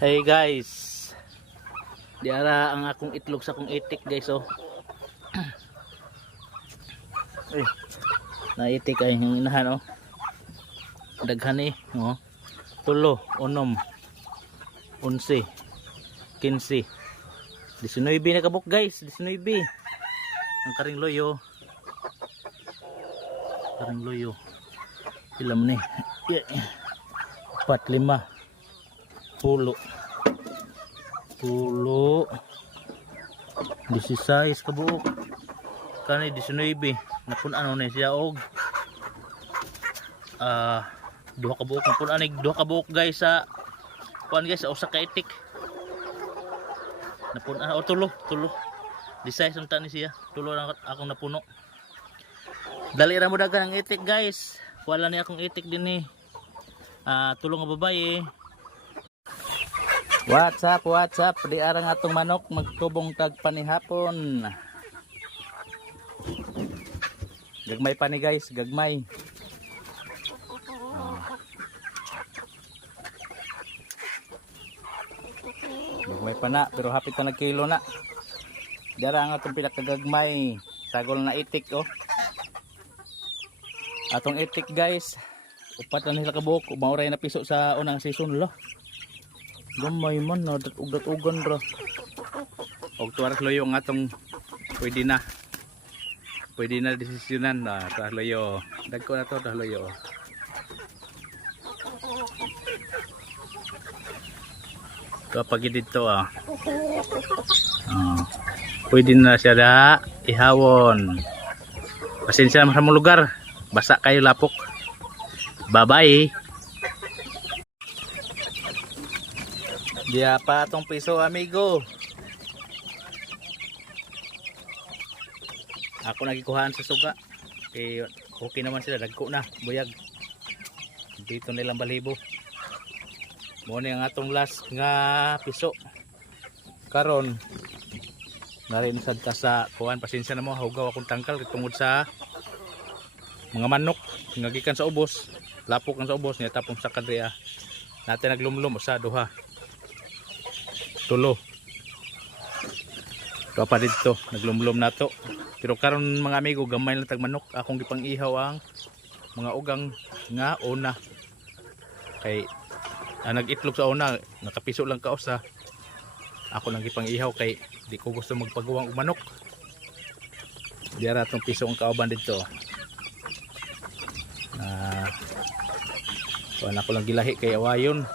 Hey guys, diara ang akong itlog sa akong itik guys. Oh, ay, naitik ay yung inahan. Oh, daghan eh. Oh, 3, 6, 11, 15, 19 na kabuk guys. 19 ang karing loyo. Karing loyo ilam ni 4, 5, pulo 16 kabuok kani 19 napun ano na siya og duha kabuok napun anig duha kabuok guys sa kuan guys sa usa ka itik napun o tulo 16 unta ni siya tulo lang akong napuno dali ra mo dagan ang itik guys wala ni akong itik din tulo nga babae. What's up? Di arang atong manok magtubong tag panihapon. Gagmay pa ni guys, gagmay. Gagmay pa na, pero hapit na nagkilo na. Di arang atong pinakagagmay. Sagol na itik oh. Atong itik guys, upat na nila kabuok, mauray na piso sa unang season lo. Gamay man na ugat-ugan ra. Og tuwaras loyo nga atong pwede na desisyonan na ta loyo. Dagko na to ta loyo. Kapag dito pwede na siya da ihawon. Pasensya naman sa mga lugar. Basa kayo lapok. Bye-bye. Diya pa tong piso amigo. Ako nagikuhaan sa suga. Okay naman sila, dagko na, buyag. Dito nilang balibo. Muna ang atong last nga piso. Karon narin sad ta sa kuan, pasensya na mo, hugaw akong tangkal tungod sa mga manok nga gikan sa ubos. Lapok ang sa ubos niya tapong sa kadriya. Natin naglumlum sa duha. Tulo. Ito pa dito, naglumlum na to. Pero karon mga amigo, gamay lang tag manok. Akong gipang ihaw ang mga ugang nga una. Kay nag-itlog sa una, nakapiso lang kausa. Ako nang gipang ihaw kay di ko gusto magpagawa og manok. Diara tong piso ang kauban dito. Ako lang gilahi kay awayon.